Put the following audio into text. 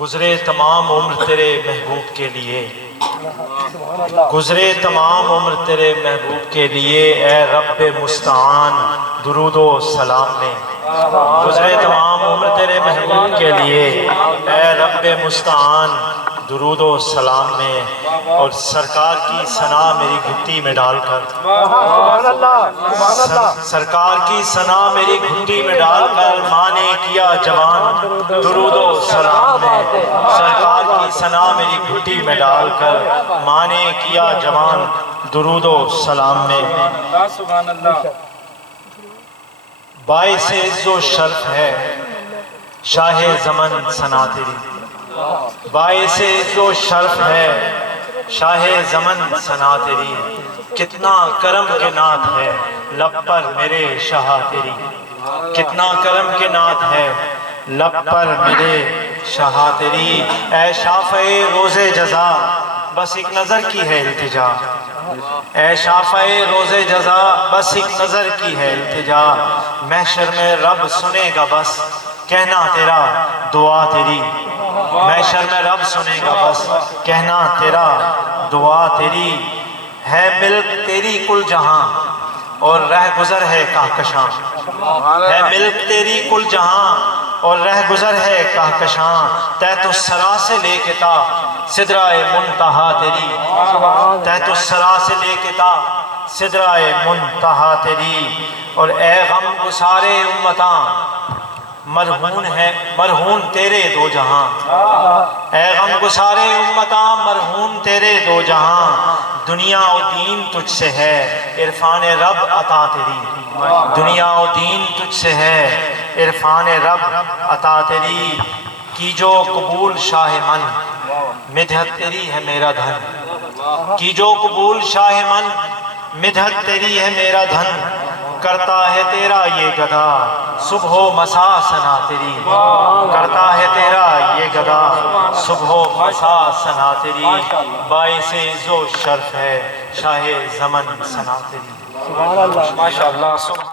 گزرے تمام عمر تیرے محبوب کے لیے، گزرے تمام عمر تیرے محبوب کے لیے، اے رب مستعان درود و سلام میں، گزرے تمام عمر تیرے محبوب کے لیے، اے رب مستعان درود و سلام میں، اور سرکار کی ثنا میری گھٹی میں ڈال کر، سرکار کی ثنا میری گھٹی میں ڈال کر ماں نے کیا جوان درود و سلام میں، سرکار کی ثنا میری گھٹی میں ڈال کر ماں نے کیا جوان درود و سلام میں۔ باعث عز و شرف ہے شاہ زمن ثنا تیری، باعث عز و شرف ہے شاہ زمن ثنا تیری، کتنا کرم کے نعت ہے لب پر میرے شاہ تیری، کتنا کرم کے نعت ہے لب پر میرے شاہ تیری، اے شافع روز جزا بس ایک نظر کی ہے التجا، اے شافع روز جزا بس ایک نظر کی ہے التجا، محشر میں رب سنے گا بس کہنا تیرا دعا تیری، محشر میں رب سنے گا بس کہنا تیرا دعا تیری، ہے ملک تیری کل جہاں اور رہ گزر ہے کہکشاں، ہے ملک تیری کل جہاں اور رہ گزر ہے کہکشاں، تحت الثری سے لے کے تا سدرہ منتہا تیری، تحت الثری سے لے کے تا سدرہ منتہا تیری، اور اے غم گسارے امتاں مرہون ہے مرہون تیرے دو جہاں، اے غم گسارے امتاں مرہون تیرے دو جہاں، دنیا و دین تجھ سے ہے عرفان رب عطا تیری، دنیا و دین تجھ سے ہے عرفان رب عطا تیری، کی جو قبول شاہ من مدحت تیری ہے میرا دھن، کی جو قبول شاہ من مدحت تیری ہے میرا دھن، کرتا ہے تیرا یہ گدا صبح و مساء ثنا تیری، کرتا ہے تیرا یہ گدا صبح و مساء ثنا تیری، باعث عز و شرف ہے شاہ زمن ثنا تیری۔ ماشاءاللہ۔